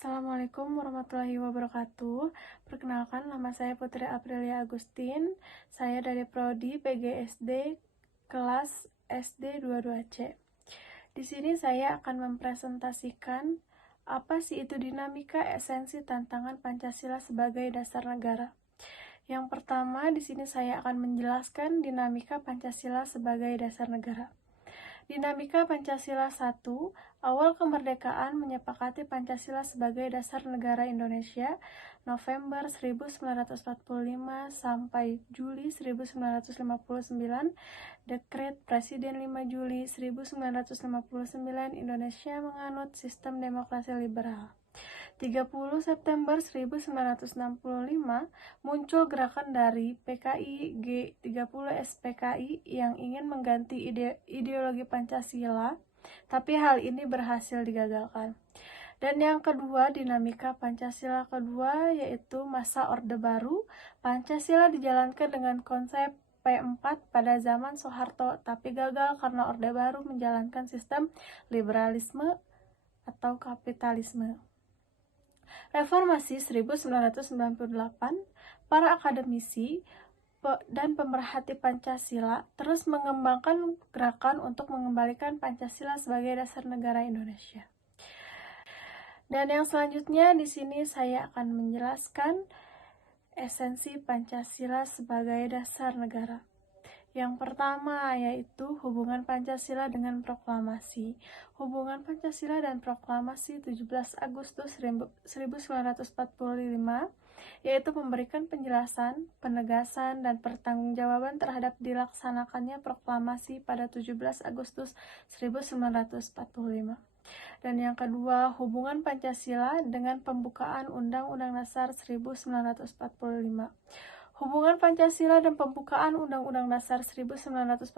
Assalamualaikum warahmatullahi wabarakatuh. Perkenalkan, nama saya Putri Aprilia Agustin. Saya dari Prodi PGSD kelas SD 22C. Di sini saya akan mempresentasikan apa sih itu dinamika, esensi, tantangan Pancasila sebagai dasar negara. Yang pertama, di sini saya akan menjelaskan dinamika Pancasila sebagai dasar negara. Dinamika Pancasila 1, awal kemerdekaan menyepakati Pancasila sebagai dasar negara Indonesia, November 1945 sampai Juli 1959, Dekret Presiden 5 Juli 1959, Indonesia menganut sistem demokrasi liberal. 30 September 1965 muncul gerakan dari PKI G30 SPKI yang ingin mengganti ideologi Pancasila, tapi hal ini berhasil digagalkan. Dan yang kedua, dinamika Pancasila kedua yaitu masa Orde Baru. Pancasila dijalankan dengan konsep P4 pada zaman Soeharto, tapi gagal karena Orde Baru menjalankan sistem liberalisme atau kapitalisme. Reformasi 1998, para akademisi dan pemerhati Pancasila terus mengembangkan gerakan untuk mengembalikan Pancasila sebagai dasar negara Indonesia. Dan yang selanjutnya di sini saya akan menjelaskan esensi Pancasila sebagai dasar negara. Yang pertama yaitu hubungan Pancasila dengan proklamasi. Hubungan Pancasila dan proklamasi 17 Agustus 1945 yaitu memberikan penjelasan, penegasan, dan pertanggungjawaban terhadap dilaksanakannya proklamasi pada 17 Agustus 1945. Dan yang kedua, hubungan Pancasila dengan pembukaan Undang-Undang Dasar 1945. Hubungan Pancasila dan pembukaan Undang-Undang Dasar 1945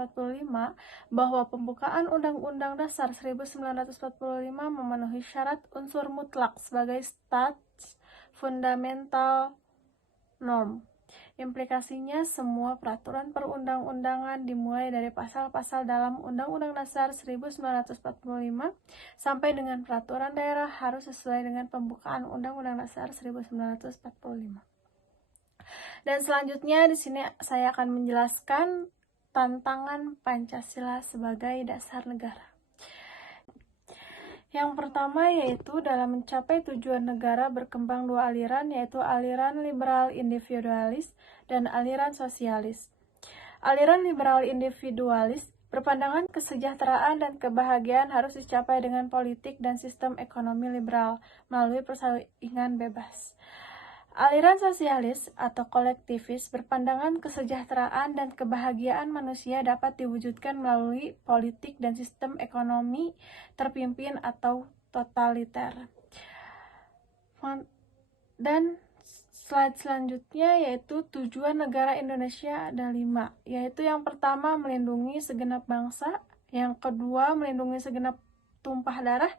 bahwa pembukaan Undang-Undang Dasar 1945 memenuhi syarat unsur mutlak sebagai stats fundamental norm. Implikasinya semua peraturan perundang-undangan dimulai dari pasal-pasal dalam Undang-Undang Dasar 1945 sampai dengan peraturan daerah harus sesuai dengan pembukaan Undang-Undang Dasar 1945. Dan selanjutnya di sini saya akan menjelaskan tantangan Pancasila sebagai dasar negara. Yang pertama yaitu dalam mencapai tujuan negara berkembang dua aliran, yaitu aliran liberal individualis dan aliran sosialis. Aliran liberal individualis berpandangan kesejahteraan dan kebahagiaan harus dicapai dengan politik dan sistem ekonomi liberal melalui persaingan bebas. Aliran sosialis atau kolektivis berpandangan kesejahteraan dan kebahagiaan manusia dapat diwujudkan melalui politik dan sistem ekonomi terpimpin atau totaliter. Dan slide selanjutnya yaitu tujuan negara Indonesia ada 5, yaitu yang pertama melindungi segenap bangsa, yang kedua melindungi segenap tumpah darah,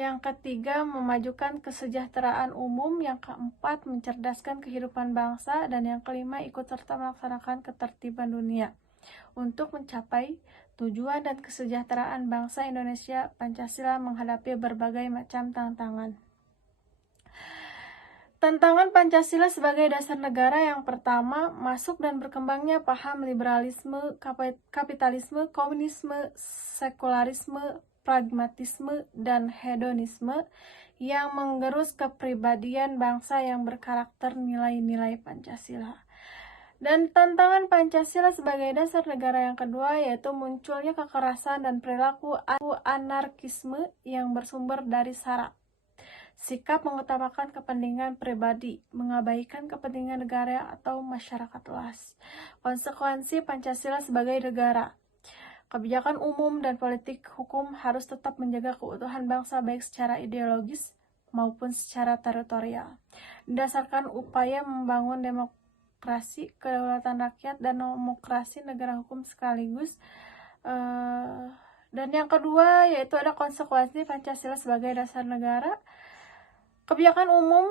yang ketiga memajukan kesejahteraan umum, yang keempat mencerdaskan kehidupan bangsa, dan yang kelima ikut serta melaksanakan ketertiban dunia. Untuk mencapai tujuan dan kesejahteraan bangsa Indonesia, Pancasila menghadapi berbagai macam tantangan. Tantangan Pancasila sebagai dasar negara yang pertama, masuk dan berkembangnya paham liberalisme, kapitalisme, komunisme, sekularisme, pragmatisme, dan hedonisme yang menggerus kepribadian bangsa yang berkarakter nilai-nilai Pancasila. Dan tantangan Pancasila sebagai dasar negara yang kedua yaitu munculnya kekerasan dan perilaku anarkisme yang bersumber dari SARA. Sikap mengutamakan kepentingan pribadi, mengabaikan kepentingan negara atau masyarakat luas. Konsekuensi Pancasila sebagai negara. Kebijakan umum dan politik hukum harus tetap menjaga keutuhan bangsa baik secara ideologis maupun secara teritorial. Didasarkan upaya membangun demokrasi, kedaulatan rakyat, dan demokrasi negara hukum sekaligus. Dan yang kedua yaitu ada konsekuensi Pancasila sebagai dasar negara. Kebijakan umum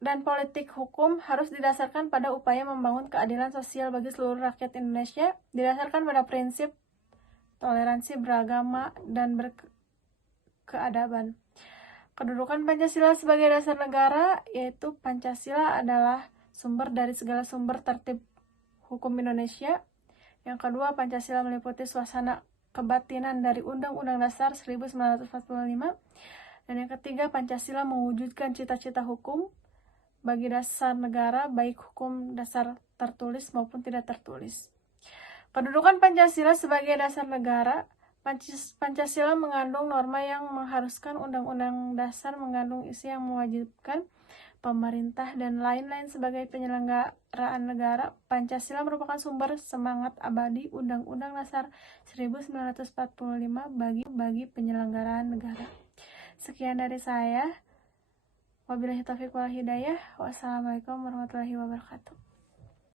dan politik hukum harus didasarkan pada upaya membangun keadilan sosial bagi seluruh rakyat Indonesia, didasarkan pada prinsip toleransi beragama dan berkeadaban. Kedudukan Pancasila sebagai dasar negara, yaitu Pancasila adalah sumber dari segala sumber tertib hukum Indonesia. Yang kedua, Pancasila meliputi suasana kebatinan dari Undang-Undang Dasar 1945. Dan yang ketiga, Pancasila mewujudkan cita-cita hukum bagi dasar negara, baik hukum dasar tertulis maupun tidak tertulis. Kedudukan Pancasila sebagai dasar negara, Pancasila mengandung norma yang mengharuskan, Undang-Undang Dasar mengandung isi yang mewajibkan pemerintah dan lain-lain sebagai penyelenggaraan negara. Pancasila merupakan sumber semangat abadi Undang-Undang Dasar 1945 bagi penyelenggaraan negara. Sekian dari saya. Wabillahi taufiq wal hidayah. Wassalamualaikum warahmatullahi wabarakatuh.